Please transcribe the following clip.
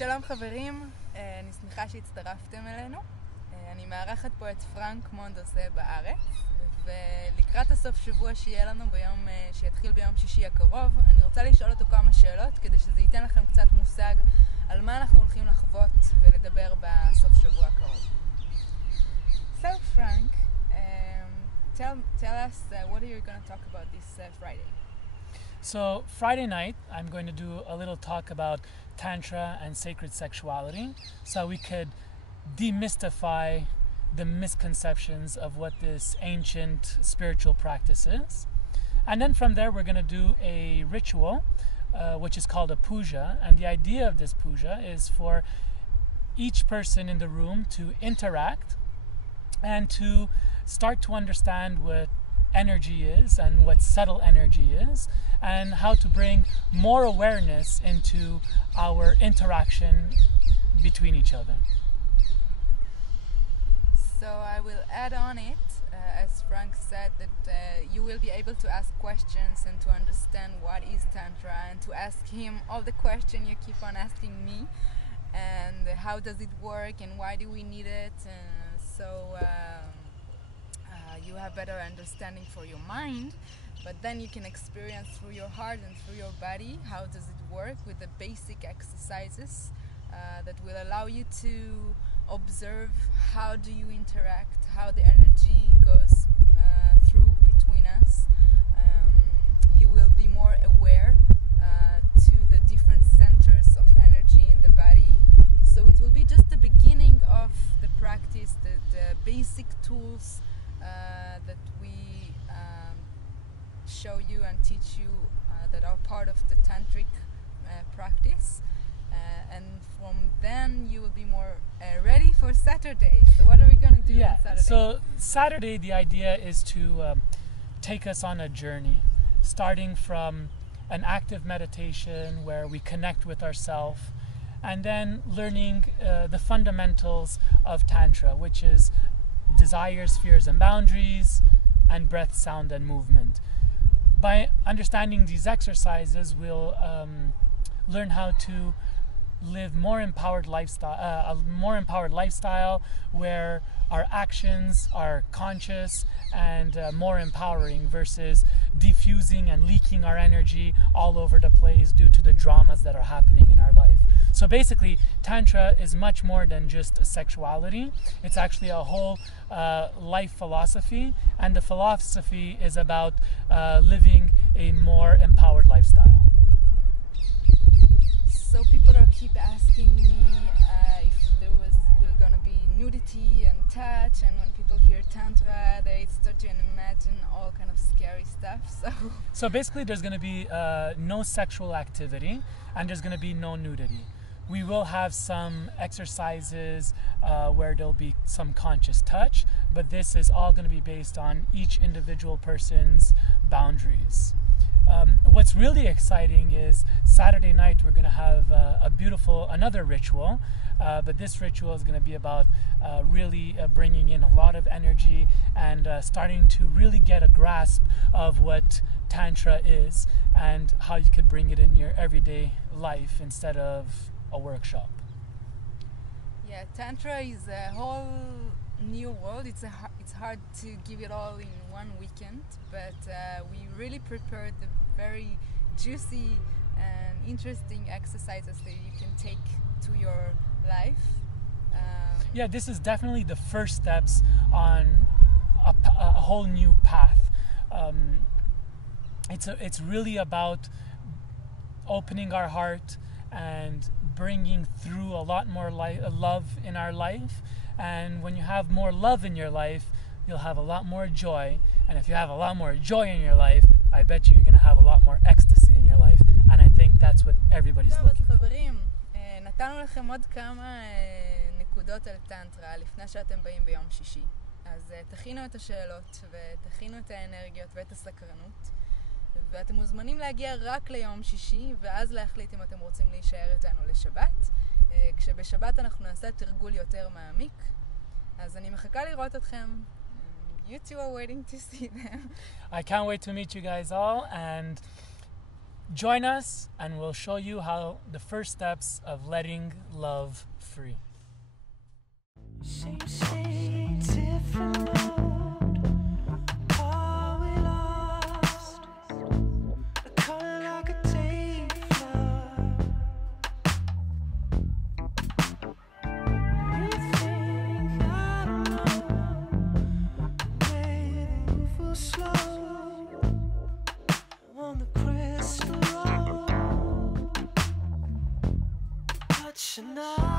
שלום חברים, אני שמחה שהצטרפתם אלינו. אני מארחת פה את פרנק מונד עושה בארץ, ולקראת הסוף שבוע שיהיה לנו שיתחיל ביום שישי הקרוב, אני רוצה לשאול אותו כמה שאלות כדי שזה ייתן לכם קצת מושג על מה אנחנו הולכים לחוות ולדבר בסוף שבוע הקרוב. So Frank, tell us what are you going to talk about this Friday? So Friday night, I'm going to do a little talk about Tantra and sacred sexuality, so we could demystify the misconceptions of what this ancient spiritual practice is. And then from there, we're going to do a ritual, which is called a puja. And the idea of this puja is for each person in the room to interact and to start to understand what energy is and what subtle energy is, and how to bring more awareness into our interaction between each other. So I will add on it, as Frank said, that you will be able to ask questions and to understand what is Tantra, and to ask him all the questions you keep on asking me, and how does it work and why do we need it, you have better understanding for your mind, but then you can experience through your heart and through your body how does it work with the basic exercises that will allow you to observe how do you interact, how the energy goes through between us. You will be more aware to the different centers of energy in the body. So it will be just the beginning of the practice, the basic tools that we show you and teach you that are part of the tantric practice, and from then you will be more ready for Saturday. So what are we going to do on Saturday? So Saturday, the idea is to take us on a journey, starting from an active meditation where we connect with ourselves, and then learning the fundamentals of Tantra, which is desires, fears, and boundaries, and breath, sound, and movement. By understanding these exercises, we'll learn how to live a more empowered lifestyle where our actions are conscious and more empowering versus diffusing and leaking our energy all over the place due to the dramas that are happening in our life. So basically, Tantra is much more than just sexuality. It's actually a whole life philosophy, and the philosophy is about living a more empowered lifestyle. So people keep asking me if there will going to be nudity and touch, and when people hear Tantra, they start to imagine all kind of scary stuff. So basically, there's going to be no sexual activity, and there's going to be no nudity. We will have some exercises where there'll be some conscious touch, but this is all going to be based on each individual person's boundaries. What's really exciting is Saturday night we're going to have another ritual, but this ritual is going to be about really bringing in a lot of energy and starting to really get a grasp of what Tantra is and how you could bring it in your everyday life instead of a workshop. Yeah, Tantra is a whole new world. It's hard to give it all in one weekend, but we really prepared the very juicy and interesting exercises that you can take to your life. This is definitely the first steps on a whole new path. It's really about opening our heart and bringing through a lot more love in our life. And when you have more love in your life, you'll have a lot more joy. And if you have a lot more joy in your life, I bet you're going to have a lot more ecstasy in your life. And I think that's what everybody's looking for. חברים, נתנו לכם עוד כמה נקודות על טנטרה לפני שאתם באים ביום שישי. אז תכינו את השאלות ותכינו את האנרגיות ואת הסקרנות. ואתם מוזמנים להגיע רק ליום שישי, ואז להחליט אם אתם רוצים להישאר איתנו לשבת. כשבשבת אנחנו נעשה תרגול יותר מעמיק. אז אני מחכה לראות אתכם. You two are waiting to see them. I can't wait to meet you guys all, and Join us and we'll show you how the first steps of letting love free. Different road, are we lost? A color like a tape flood. You think I don't know, waiting for slow on the crystal road, but you're not.